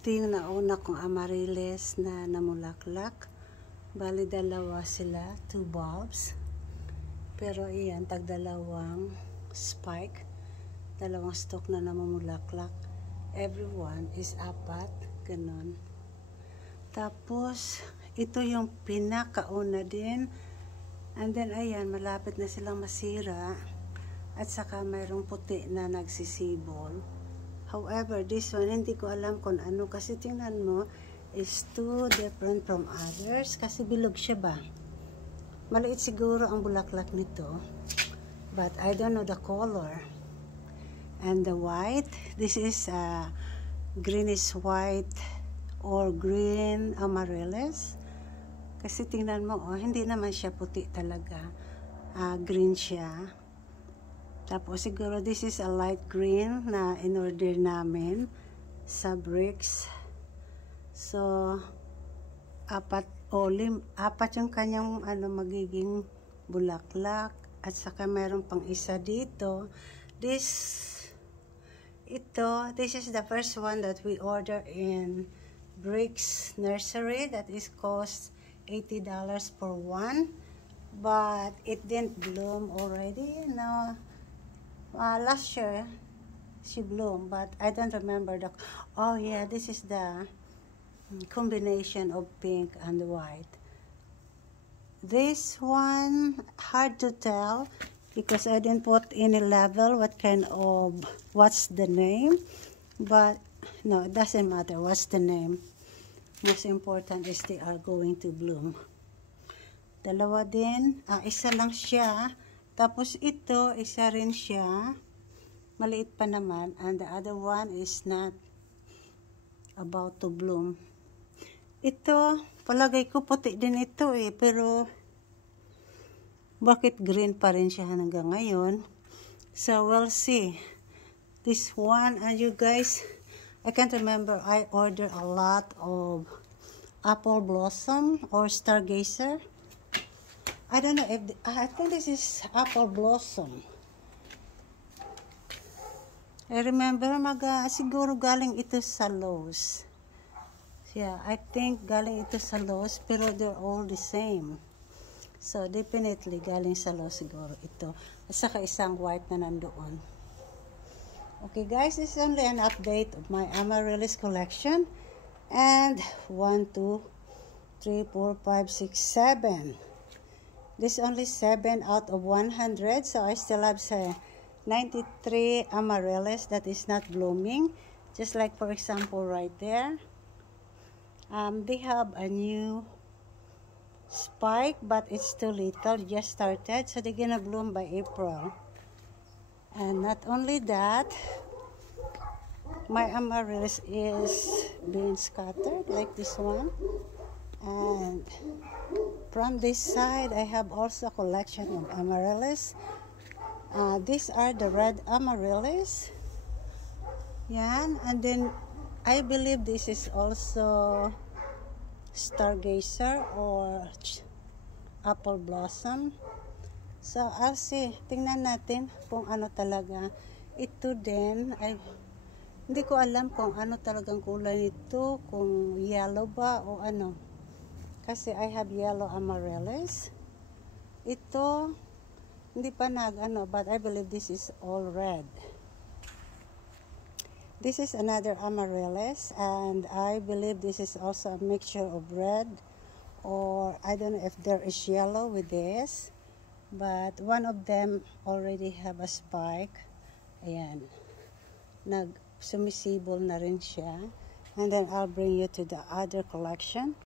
Ito yung nauna kong amaryllis na namulaklak. Bali, dalawa sila, 2 bulbs. Pero iyan, tagdalawang spike. Dalawang stalk na namumulaklak. Everyone is 4, ganun. Tapos, ito yung pinakauna din. And then, ayan, malapit na silang masira. At saka mayroong puti na nagsisibol. However, this one, hindi ko alam kung ano. Kasi tingnan mo, is too different from others. Kasi bilog siya ba? Maliit siguro ang bulaklak nito. But I don't know the color. And the white, this is greenish white or green amaryllis. Kasi tingnan mo, oh, hindi naman siya puti talaga. Green siya. Tapos siguro this is a light green na in-order namin sa Bricks. So, 4 yung kanyang magiging bulaklak. At saka mayroon pang isa dito. This is the first one that we order in Bricks Nursery. That is cost $80 for one. But it didn't bloom already. No. Last year, she bloomed, but I don't remember the... Oh yeah, this is the combination of pink and white. This one, hard to tell because I didn't put any level what's the name. But no, it doesn't matter what's the name. Most important is they are going to bloom. Dalawa din, isa lang siya. Tapos ito, isa rin siya. Maliit pa naman. And the other one is not about to bloom. Ito, palagay ko puti din ito eh. Pero, bakit green pa rin siya hanggang ngayon? So, we'll see. This one, and you guys, I can't remember. I ordered a lot of apple blossom or stargazer. I don't know if I think this is apple blossom. I remember siguro galing ito sa Lowe's. Yeah, I think galing ito sa Lowe's pero they're all the same. So definitely galing sa Lowe's siguro ito. At saka isang white na nandoon. Okay guys, this is only an update of my amaryllis collection. And 1, 2, 3, 4, 5, 6, 7. This is only 7 out of 100, so I still have 93 amaryllis that is not blooming. Just like for example right there. They have a new spike, but it's too little, just started, so they're gonna bloom by April. And not only that, my amaryllis is being scattered like this one. And from this side, I have also a collection of amaryllis. These are the red amaryllis. Yan. And then, I believe this is also stargazer or apple blossom. So, I'll see. Tingnan natin kung ano talaga. Ito din, hindi ko alam kung ano talagang kulay nito, kung yellow ba o ano. Kasi I have yellow amaryllis. Ito, hindi pa but I believe this is all red. This is another amaryllis, and I believe this is also a mixture of red, or I don't know if there is yellow with this, but one of them already have a spike. Ayan. Sumisibol na rin siya. And then I'll bring you to the other collection.